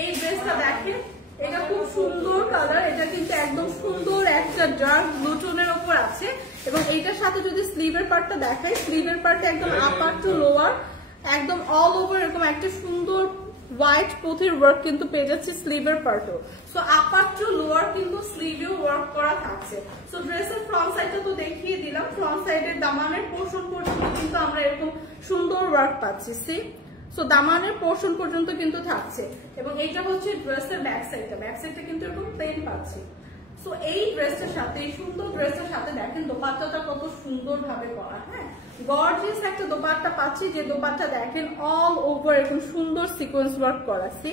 এই ড্রেসটা দেখেন, এটা খুব সুন্দর কালার। এটা কিন্তু একদম সুন্দর একটা ডার্ক ব্লু টোনের উপর আছে এবং এইটার সাথে যদি স্লিভের পার্টটা দেখাই, স্লিভের পার্টটা একদম আপার টু লোয়ার একদম অল ওভার এরকম একটা সুন্দর হোয়াইট পুঁথির ওয়ার্ক কিন্তু পেয়ে যাচ্ছে স্লিভের পার্টও। সো আপার টু লোয়ার কিন্তু স্লিভেও ওয়ার্ক করা থাকছে। সো ড্রেসের ফ্রন্ট সাইডটা তো দেখিয়ে দিলাম, ফ্রন্ট সাইডের দামানের পোর্শন পর্যন্ত কিন্তু আমরা এরকম সুন্দর ওয়ার্ক পাচ্ছি। সি, সো দামানের পোর্শন পর্যন্ত কিন্তু থাকছে এবং এইটা হচ্ছে ড্রেসের ব্যাক সাইডটা। ব্যাক সাইডটা কিন্তু এরকম প্লেন পাচ্ছি। সো এই ড্রেসটার সাথে, এই সুন্দর ড্রেসটার সাথে দেখেন দোপাট্টাটা কত সুন্দর ভাবে করা। হ্যাঁ, গর্জিয়াস একটা দোপাট্টা পাচ্ছি, যে দোপাট্টা দেখেন অল ওভার এরকম সুন্দর সিকোয়েন্স ওয়ার্ক করা। সি,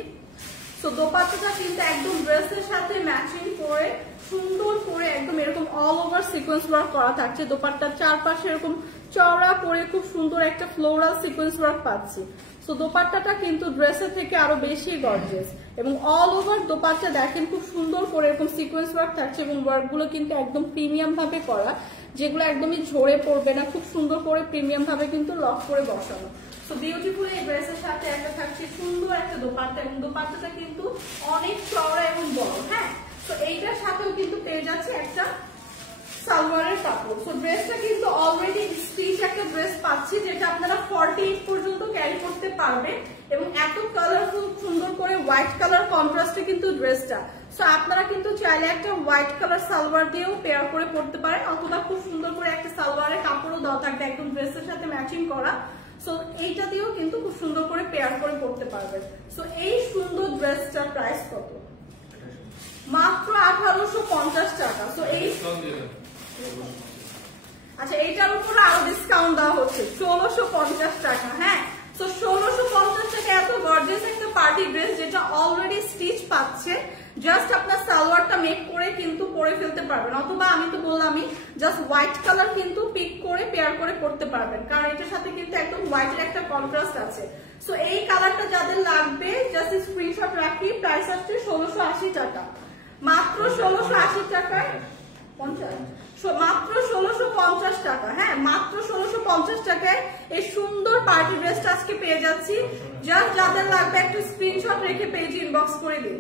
সো দোপাট্টাটা কিন্তু একদম ড্রেসের সাথে ম্যাচিং করে সুন্দর করে একদম এরকম অল ওভার সিকোয়েন্স ওয়ার্ক করা থাকছে। দোপাট্টার চারপাশে এরকম চওড়া করে খুব সুন্দর একটা ফ্লোরাল সিকোয়েন্স ওয়ার্ক পাচ্ছি। সো দোপাট্টাটা কিন্তু ড্রেসের থেকে আরো বেশি গর্জিয়াস এবং অল ওভার দোপাট্টা দেখেন খুব সুন্দর করে এরকম সিকোয়েন্স ওয়ার্ক থাকছে এবং ওয়ার্কগুলো কিন্তু একদম প্রিমিয়াম ভাবে করা, যেগুলো একদমই ঝরে পড়বে না, খুব সুন্দর করে প্রিমিয়াম ভাবে কিন্তু লক করে বসানো। সো বিউটিফুল এই ড্রেসের সাথে একটা থাকছে সুন্দর একটা দোপাট্টা এবং দোপাট্টাটা কিন্তু অনেক চওড়া এবং বড়। হ্যাঁ, তো এইটার সাথেও কিন্তু পেয়ে যাচ্ছে একটা সালোয়ারের কাপড়। সো ড্রেসটা কিন্তু অলরেডি স্টিচ একটা ড্রেস পাচ্ছি, যেটা আপনারা 48 পর্যন্ত ক্যারি করতে পারবেন এবং এত কালারফুল সুন্দর করে হোয়াইট কালার কন্ট্রাস্টে কিন্তু ড্রেসটা। সো আপনারা কিন্তু চাইলে একটা হোয়াইট কালার সালোয়ার দিয়েও পেয়ার করে পড়তে পারেন, অথবা খুব সুন্দর করে একটা সালোয়ারের কাপড়ও দেওয়া থাকবে একদম ড্রেসের সাথে ম্যাচিং করা। সো এইটা দিয়েও কিন্তু খুব সুন্দর করে পেয়ার করে পড়তে পারবেন। সো এই সুন্দর ড্রেসটার প্রাইস কত? মাত্র 1850 টাকা। সো এই আচ্ছা, এইটার উপর আরো ডিসকাউন্ট দেওয়া হচ্ছে 1650 টাকা। হ্যাঁ, সো 1650 টাকা এত গর্জিয়াস একটা পার্টি ড্রেস, যেটা অলরেডি স্টিচ পাচ্ছে, জাস্ট আপনার সালোয়ারটা মেক করে কিন্তু পরে ফেলতে পারবেন, অথবা আমি তো বললামই জাস্ট হোয়াইট কালার কিন্তু পিক করে পেয়ার করে পরতে পারবেন, কারণ এটার সাথে কিন্তু একদম হোয়াইটের একটা কন্ট্রাস্ট আছে। সো এই কালারটা যাদের লাগবে জাস্ট স্ক্রিনশট রাখি। প্রাইস আসছে 1680 টাকা, মাত্র 1680 টাকায়, মাত্র 1650 টাকা। হ্যাঁ, মাত্র 1650 টাকায় এই সুন্দর পার্টি ড্রেসটা আজকে পেয়ে যাচ্ছি। জাস্ট যাদের লাগবে একটা স্ক্রিনশট রেখে পেজ ইনবক্স করে দিন।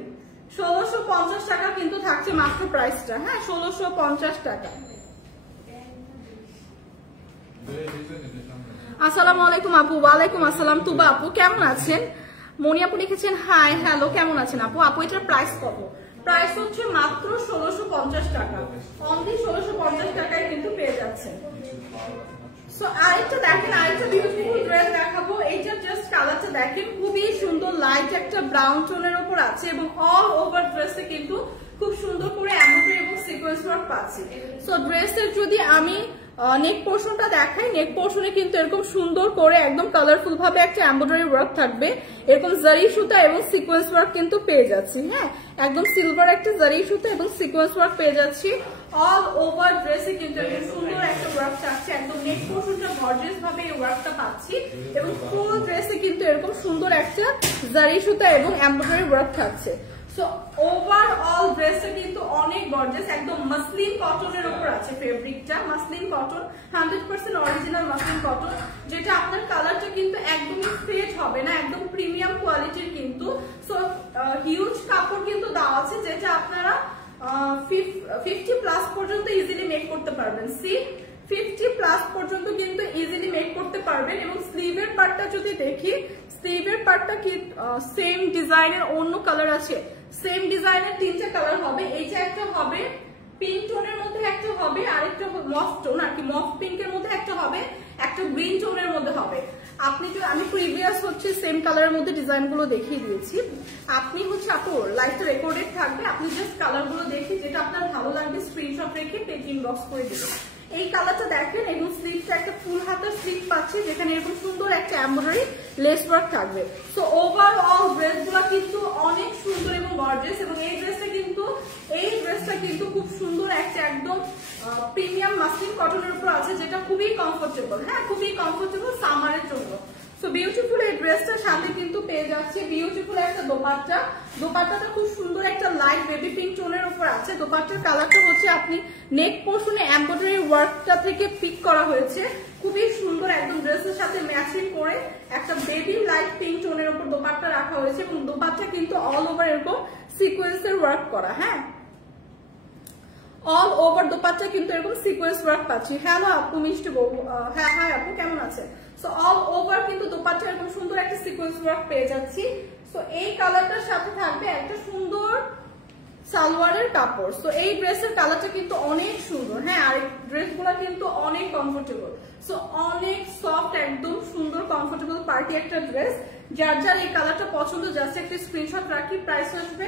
1650 টাকা কিন্তু থাকছে মাত্র প্রাইসটা। হ্যাঁ, 1650 টাকা। আসসালামু আলাইকুম আপু। ওয়ালাইকুম আসসালাম। তুবা আপু কেমন আছেন? মনি আপু লিখেছেন হাই হ্যালো, কেমন আছেন আপু? আপু এটার প্রাইস কত? প্রাইস হচ্ছে মাত্র 1650 টাকা, অনলি 1650 টাকায় কিন্তু পেয়ে যাচ্ছেন। সো আরেকটা দেখেন, আরেকটা বিউটিফুল ড্রেস দেখাবো। এইটা জাস্ট কালারটা দেখেন, খুবই সুন্দর লাইট একটা ব্রাউন টোনের উপর আছে এবং অল ওভার ড্রেসে কিন্তু খুব সুন্দর করে এমব্রয়ডারি এবং সিকোয়েন্স ওয়ার্ক পাচ্ছি। সো ড্রেসের যদি আমি নেক পোর্শনটা দেখাই, নেক পোর্শনে কিন্তু এরকম সুন্দর করে একদম কালারফুল ভাবে একটা এমব্রয়ডারি ওয়ার্ক থাকবে, এরকম জারি সুতা এবং সিকোয়েন্স ওয়ার্ক কিন্তু পেয়ে যাচ্ছি। হ্যাঁ, একদম সিলভার একটা জারি সুতা এবং সিকোয়েন্স ওয়ার্ক পেয়ে যাচ্ছি। অল ওভার ড্রেসে কিন্তু একদম সুন্দর একটা ওয়ার্ক থাকছে, একদম নেক পোর্শনটা গর্জিয়াস ভাবে এই ওয়ার্কটা পাচ্ছি এবং ফুল ড্রেসে কিন্তু এরকম সুন্দর একটা জারি সুতা এবং এমব্রয়ডারি ওয়ার্ক থাকছে। সো ওভারঅল ড্রেসটা কিন্তু অনেক গর্জিয়াস, একদম মাসলিন কটনের উপর আছে ফেব্রিকটা, muslin cotton, 100% original muslin cotton, যেটা আপনার কালারটা কিন্তু একদমই ফেড হবে না, একদম প্রিমিয়াম কোয়ালিটির কিন্তু। সো হিউজ কাপড় কিন্তু দেওয়া আছে, যেটা আপনারা 50 প্লাস পর্যন্ত ইজিলি মেক করতে পারবেন। 50 প্লাস পর্যন্ত কিন্তু ইজিলি মেক করতে পারবেন। এবং স্লিভের পার্টটা যদি দেখি, স্লিভের পার্টটা কি সেম ডিজাইনের অন্য কালার আছে, সেম ডিজাইনের 3টা কালার হবে। এইটা একটা হবে পিঙ্ক টোনের মধ্যে, একটা হবে আরেকটা মফ টোন আর কি, মফ পিঙ্কের মধ্যে একটা হবে, একটা গ্রিন টোনের মধ্যে হবে। আপনি যে আমি প্রিভিয়াস হচ্ছে সেম কালারের মধ্যে ডিজাইন গুলো দেখিয়ে দিয়েছি, আপনি হচ্ছে আপু লাইভটা রেকর্ডেড থাকবে, আপনি জাস্ট কালার গুলো দেখে যেটা আপনার ভালো লাগবে স্ক্রিনশট রেখে পেজ ইনবক্স করে দেবেন। এই কালারটা দেখেন এবং স্লিভটা একটা ফুল হাতের স্লিভ পাচ্ছি, যেখানে এরকম সুন্দর একটা এমব্রয়ডারি লেস ওয়ার্ক থাকবে। তো ওভারঅল ড্রেসগুলো কিন্তু অনেক সুন্দর এবং গর্জিয়াস, এবং এই ড্রেসটা কিন্তু খুব সুন্দর একটা একদম প্রিমিয়াম মাসলিন কটনের উপর আছে, যেটা খুবই কমফোর্টেবল। হ্যাঁ, খুবই কমফোর্টেবল সামারের জন্য। সো বিউটিফুল এই ড্রেসটার সাথে কিন্তু পেয়ে যাচ্ছে বিউটিফুল একটা দোপাট্টা। দোপাট্টাটা খুব সুন্দর একটা লাইট বেবি পিঙ্ক টোনের উপর আছে। দোপাট্টার কালারটা হচ্ছে আপনি নেক পোর্শনে এমব্রয়ডারি ওয়ার্কটা থেকে পিক করা হয়েছে, খুবই সুন্দর একদম ড্রেসের সাথে ম্যাচিং করে একটা বেবি লাইট পিঙ্ক টোনের উপর দোপাট্টা রাখা হয়েছে, এবং দোপাট্টা কিন্তু অল ওভার এরকম সিকোয়েন্সের ওয়ার্ক করা। হ্যাঁ, অল ওভার দোপাট্টা কিন্তু এরকম সিকোয়েন্স ওয়ার্ক পাচ্ছি। হ্যালো আপু মিষ্টি বউ, হ্যাঁ হাই আপু কেমন আছে? সো অল ওভার কিন্তু দোপাট্টা এরকম সুন্দর একটা সিকোয়েন্স ওয়ার্ক পেয়ে যাচ্ছি। সো এই কালারটার সাথে থাকবে একটা সুন্দর সালোয়ারের কাপড়। সো এই ড্রেসের কালারটা কিন্তু অনেক সুন্দর। হ্যাঁ, আর ড্রেসগুলো কিন্তু অনেক কমফোর্টেবল। সো অনেক সফট, একদম সুন্দর কমফোর্টেবল পার্টি একটা ড্রেস। যার যার এই কালারটা পছন্দ জাস্ট একটা স্ক্রিনশট রাখি। প্রাইস আসবে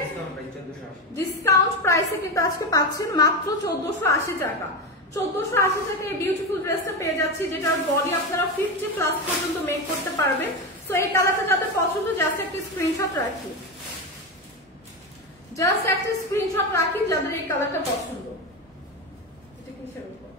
ডিসকাউন্ট প্রাইসে কিন্তু আজকে পাচ্ছেন মাত্র 1480 টাকা। 1480 টাকা এই বিউটিফুল ড্রেসটা পেয়ে যাচ্ছি, যেটার বডি আপনারা 50 প্লাস পর্যন্ত মেক করতে পারবেন। সো এই কালারটা যাদের পছন্দ জাস্ট একটা স্ক্রিনশট রাখি, জাস্ট একটা স্ক্রিনশট রাখি যাদের এই কালারটা পছন্দ। এটা কিসের উপর?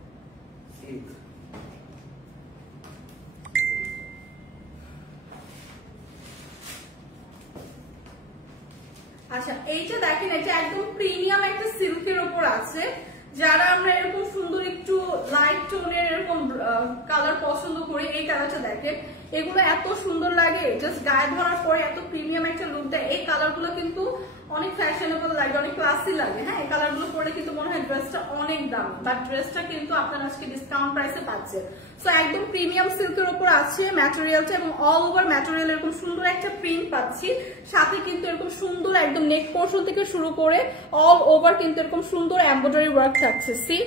আচ্ছা, এইটা দেখেন, এটা একদম প্রিমিয়াম একটা সিল্কের উপর আছে। যারা আমরা এরকম সুন্দর একটু লাইট টোনের এরকম কালার পছন্দ করি, এই কালারটা দেখেন, এগুলো এত সুন্দর লাগে, জাস্ট গায়ে ধরার পরে এত প্রিমিয়াম একটা লুক দেয়। এই কালারগুলো কিন্তু অনেক ফ্যাশনেবল লাগে, অনেক ক্লাসি লাগে। হ্যাঁ, এই কালারগুলো পরে কিন্তু মনে হয় ড্রেসটা অনেক দাম, বাট ড্রেসটা কিন্তু আপনারা আজকে ডিসকাউন্ট প্রাইসে পাচ্ছেন। সো একদম প্রিমিয়াম সিল্কের উপর আছে ম্যাটেরিয়ালটা, এবং অল ওভার ম্যাটেরিয়াল এরকম সুন্দর একটা প্রিন্ট পাচ্ছি, সাথে কিন্তু এরকম সুন্দর একদম নেক পোর্শন থেকে শুরু করে অল ওভার কিন্তু এরকম সুন্দর এমব্রয়ডারি ওয়ার্ক থাকছে। সি,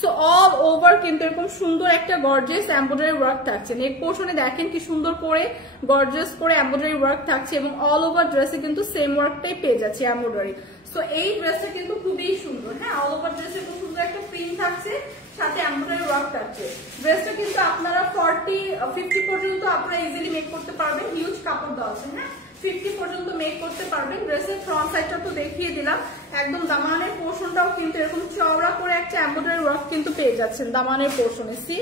সো অল ওভার কিন্তু এরকম সুন্দর একটা গর্জিয়াস এমব্রয়ডারি ওয়ার্ক থাকছে। নেক পোর্শনে দেখেন কি সুন্দর করে গর্জিয়াস করে এমব্রয়ডারি ওয়ার্ক থাকছে, এবং অল ওভার ড্রেসে কিন্তু সেম ওয়ার্কটাই পেয়ে যাচ্ছে এমব্রয়ডারি। সো এই ড্রেসটা কিন্তু খুবই সুন্দর। হ্যাঁ, অল ওভার ড্রেসে খুব সুন্দর একটা প্রিন্ট থাকছে, সাথে এমব্রয়ডারি ওয়ার্ক থাকছে। ড্রেসটা কিন্তু আপনারা 50 পর্যন্ত আপনারা ইজিলি মেক করতে পারবেন, হিউজ কাপড় দেওয়া আছে। হ্যাঁ, 50 পর্যন্ত মেক করতে পারবেন। ড্রেসের ফ্রন্ট সাইডটা তো দেখিয়ে দিলাম, একদম দামানের পোর্শনটাও কিন্তু এরকম চওড়া করে একটা এমব্রয়ডারি ওয়ার্ক কিন্তু পেয়ে যাচ্ছেন দামানের পোর্শনে। সি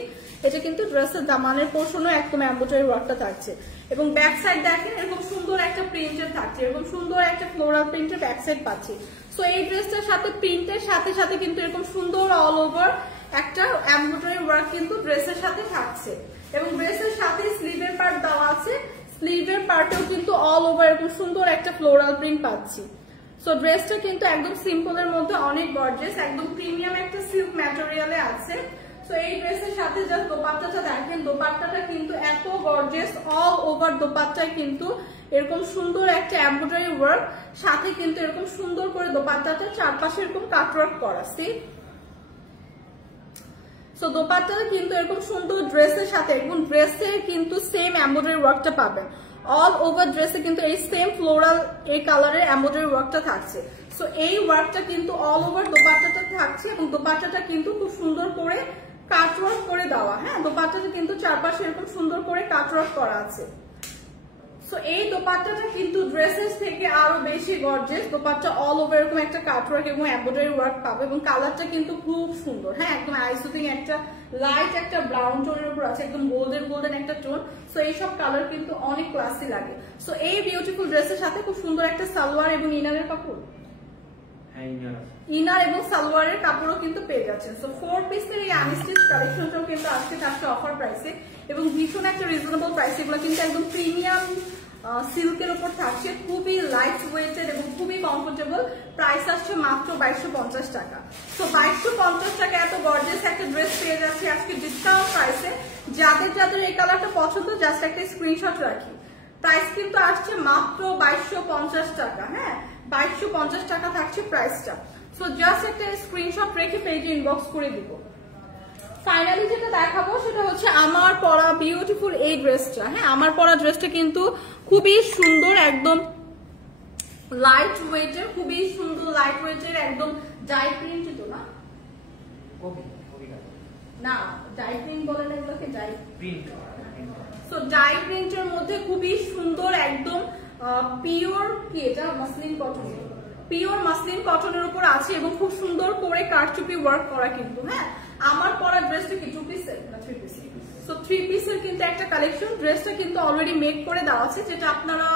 এটা কিন্তু ড্রেসের দামানের পোর্শনও একদম এমব্রয়ডারি ওয়ার্কটা থাকছে এবং ব্যাক সাইড দেখেন এরকম সুন্দর একটা প্রিন্টের থাকছে, এরকম সুন্দর একটা ফ্লোরাল প্রিন্টের ব্যাক সাইড পাচ্ছি। সো এই ড্রেসটার সাথে প্রিন্টের সাথে সাথে কিন্তু এরকম সুন্দর অল ওভার একটা এমব্রয়ডারি ওয়ার্ক কিন্তু ড্রেসের সাথে থাকছে এবং ড্রেসের সাথে স্লিভের পার্ট দেওয়া আছে, স্লিভের পার্টেও কিন্তু অল ওভার এরকম সুন্দর একটা ফ্লোরাল প্রিন্ট পাচ্ছি। সো ড্রেসটা কিন্তু একদম সিম্পলের মধ্যে অনেক গর্জিয়াস, একদম প্রিমিয়াম একটা সিল্ক ম্যাটেরিয়ালে আছে। সো এই ড্রেসের সাথে জাস্ট দোপাট্টাটা দেখেন, দোপাট্টাটা কিন্তু এত গর্জিয়াস, অল ওভার দোপাট্টায় কিন্তু এরকম সুন্দর একটা এমব্রয়ডারি ওয়ার্ক, সাথে কিন্তু এরকম সুন্দর করে দোপাট্টাটা চারপাশে এরকম কাটওয়ার্ক করা। সি সো দোপাট্টাটা কিন্তু এরকম সুন্দর ড্রেসের সাথে এবং ড্রেসের কিন্তু সেম এমব্রয়ডারি ওয়ার্কটা পাবেন। অল ওভার ড্রেসে কিন্তু এই সেম ফ্লোরাল এই কালারের এমব্রয়ডারি ওয়ার্কটা থাকছে। সো এই ওয়ার্কটা কিন্তু অল ওভার দোপাট্টাটা থাকছে এবং দোপাট্টাটা কিন্তু খুব সুন্দর করে কাটওয়ার্ক করে দেওয়া। হ্যাঁ, দোপাট্টাটা কিন্তু চারপাশে এরকম সুন্দর করে কাটওয়ার্ক করা আছে। সো এই দোপাট্টাটা কিন্তু ড্রেসেস থেকে আরো বেশি গর্জিয়াস। দোপাট্টা অল ওভার এরকম একটা কাটওয়ার্ক এবং এমব্রয়ডারি ওয়ার্ক পাবে এবং কালারটা কিন্তু খুব সুন্দর। হ্যাঁ, একদম আইসুদিং একটা লাইট একটা ব্রাউন টোনের উপর আছে, একদম গোল্ডেন একটা টোন। সো এইসব কালার কিন্তু অনেক ক্লাসি লাগে। সো এই বিউটিফুল ড্রেসের সাথে খুব সুন্দর একটা সালোয়ার এবং ইনারের কাপড়, ইনার এবং সালোয়ারের কাপড়ও কিন্তু পেয়ে যাচ্ছেন। সো 4 পিসের এই আনস্টিচ কালেকশনটাও কিন্তু আজকে থাকছে অফার প্রাইসে এবং ভীষণ একটা রিজনেবল প্রাইস। এগুলো কিন্তু একদম প্রিমিয়াম সিল্কের উপর থাকছে, খুবই লাইট ওয়েটেড এবং খুবই কমফোর্টেবল। প্রাইস আসছে মাত্র 2250 টাকা। তো 2250 টাকা এত গর্জিয়াস একটা ড্রেস পেয়ে যাচ্ছি আজকে ডিসকাউন্ট প্রাইসে। যাদের যাদের এই কালারটা পছন্দ জাস্ট একটা স্ক্রিনশট রাখি। প্রাইস কিন্তু আসছে মাত্র 2250 টাকা। হ্যাঁ, 2250 টাকা থাকছে প্রাইসটা। সো জাস্ট একটা স্ক্রিনশট রেখে পেজে ইনবক্স করে দিব। ফাইনালি যেটা দেখাবো সেটা হচ্ছে আমার পরা বিউটিফুল এই ড্রেসটা। হ্যাঁ, আমার পরা ড্রেসটা কিন্তু খুবই সুন্দর, একদম লাইট ওয়েটের, খুবই সুন্দর লাইট ওয়েটের, একদম ডাই প্রিন্ট তো না, না ডাই প্রিন্ট বলে না এগুলোকে, ডাই প্রিন্ট। সো ডাই প্রিন্টের মধ্যে খুবই সুন্দর একদম পিওর কি এটা মাসলিন কটন, পিওর মাসলিন কটনের উপর আছে এবং খুব সুন্দর করে কারচুপি ওয়ার্ক করা কিন্তু। হ্যাঁ, আমার পরা ড্রেসটা কি 2 পিসের না 3 পিসের? সো 3 পিসের কিন্তু একটা কালেকশন। ড্রেসটা কিন্তু অলরেডি মেক করে দেওয়া আছে, যেটা আপনারা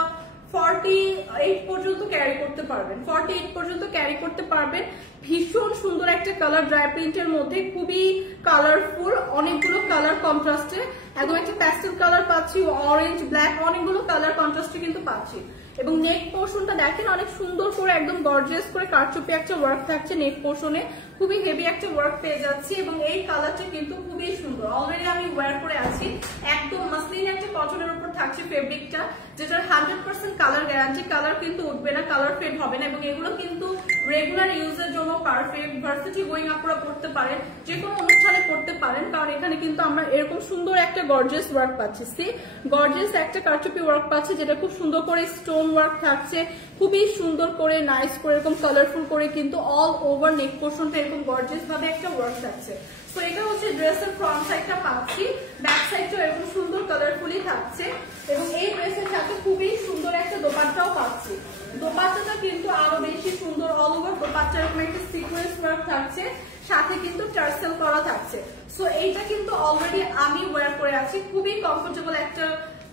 48 পর্যন্ত ক্যারি করতে পারবেন, 48 পর্যন্ত ক্যারি করতে পারবেন। ভীষণ সুন্দর একটা কালার, ড্রাই প্রিন্টের মধ্যে খুবই কালারফুল, অনেকগুলো কালার কন্ট্রাস্টে, একদম একটা প্যাস্টেল কালার পাচ্ছি, অরেঞ্জ ব্ল্যাক অনেকগুলো কালার কন্ট্রাস্টে কিন্তু পাচ্ছি। এবং নেক পোর্শনটা দেখেন অনেক সুন্দর করে একদম গর্জিয়াস করে কারচুপি একটা ওয়ার্ক থাকছে নেক পোর্শনে, খুবই হেভি একটা ওয়ার্ক পেয়ে যাচ্ছি এবং এই কালারটা কিন্তু খুবই সুন্দর। অলরেডি আমি ওয়্যার করে আছি, একদম মাসলিন একটা কটনের উপর থাকছে ফেব্রিকটা, যেটার 100% কালার গ্যারান্টি, কালার কিন্তু উঠবে না, কালার ফেড হবে না এবং এগুলো কিন্তু রেগুলার ইউজের জন্য পারফেক্ট। ভার্সিটি গোয়িং আপনারা পড়তে পারেন, যে কোনো অনুষ্ঠানে পড়তে পারেন, কারণ এখানে কিন্তু আমরা এরকম সুন্দর একটা গর্জিয়াস ওয়ার্ক পাচ্ছি। সি গর্জিয়াস একটা কারচুপি ওয়ার্ক পাচ্ছি, যেটা খুব সুন্দর করে স্টোন ওয়ার্ক থাকছে, খুবই সুন্দর করে নাইস করে এরকম কালারফুল করে কিন্তু অল ওভার নেক পোর্শনটা এরকম গর্জিয়াস ভাবে একটা ওয়ার্ক থাকছে। তো এটা হচ্ছে ড্রেসের ফ্রন্ট সাইডটা পাচ্ছি, ব্যাক সাইডটাও এরকম সুন্দর কালারফুলি থাকছে এবং এই ড্রেসের সাথে খুবই সুন্দর একটা দোপাট্টাও পাচ্ছি। দোপাট্টাটা কিন্তু আরো বেশি সুন্দর, অল ওভার দোপাট্টা এরকম একটা সিকোয়েন্স ওয়ার্ক থাকছে, সাথে কিন্তু টার্সেল করা থাকছে। সো এইটা কিন্তু অলরেডি আমি ওয়্যার করে আছি, খুবই কমফোর্টেবল একটা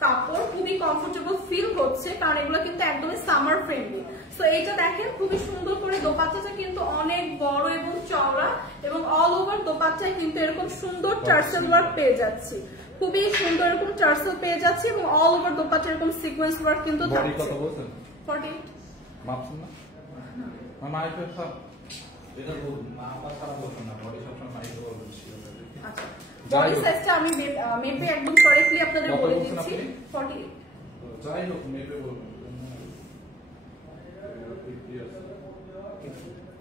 কাপড়, খুবই কমফোর্টেবল ফিল হচ্ছে, কারণ এগুলো কিন্তু একদমই সামার ফ্রেন্ডলি। সো এইটা দেখেন খুবই সুন্দর করে দোপাট্টাটা কিন্তু অনেক বড় এবং চওড়া এবং অল ওভার দোপাট্টায় কিন্তু এরকম সুন্দর টার্সেল ওয়ার্ক পেয়ে যাচ্ছি, খুবই সুন্দর এরকম টার্সেল পেয়ে যাচ্ছি এবং অল ওভার দোপাট্টা এরকম সিকোয়েন্স ওয়ার্ক কিন্তু থাকছে। 48 মাপছেন না মামা আইফে সব এটা বলুন না, আমার খারাপ বলছো না, বডি সবসময় মাইকে বলবেন। আচ্ছা, বডি সাইজটা আমি মেপে একদম কারেক্টলি আপনাদের বলে দিচ্ছি, 48। যাই হোক মেপে বলবেন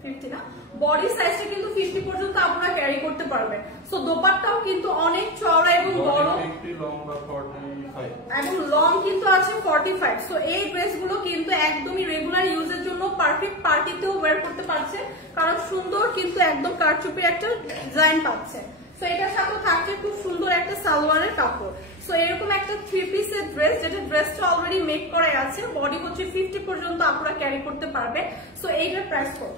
50 না, বডি সাইজটা কিন্তু 50 পর্যন্ত আপনারা ক্যারি করতে পারবেন। সো দোপাট্টাও কিন্তু অনেক চওড়া এবং বড়, 50 লং বা 45 এবং লং কিন্তু আছে 45। সো এই ড্রেসগুলো কিন্তু একদমই রেগুলার ইউজের জন্য পারফেক্ট, পার্টিতেও ওয়্যার করতে পারছে, কারণ সুন্দর কিন্তু একদম কারচুপি একটা ডিজাইন পাচ্ছে। সো এটার সাথে থাকছে খুব সুন্দর একটা সালোয়ারের কাপড়। সো এরকম একটা 3 পিসের ড্রেস, যেটা ড্রেসটা অলরেডি মেক করা আছে, বডি হচ্ছে 50 পর্যন্ত আপনারা ক্যারি করতে পারবে। সো এইটার প্রাইস কত?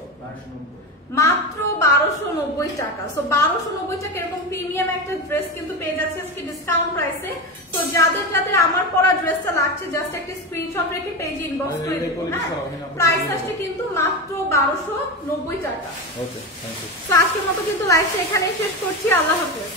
মাত্র 1290 টাকা। সো 1290 টাকা এরকম প্রিমিয়াম একটা ড্রেস কিন্তু পেয়ে যাচ্ছে আজকে ডিসকাউন্ট প্রাইসে। তো যাদের যাদের আমার পরা ড্রেসটা লাগছে জাস্ট একটা স্ক্রিনশট রেখে পেজে ইনবক্স করে দিবেন। হ্যাঁ, প্রাইস আসছে কিন্তু মাত্র 1290 টাকা। ওকে, থ্যাংক ইউ। তো আজকের মতো কিন্তু লাইভটা এখানেই শেষ করছি। আল্লাহ হাফেজ।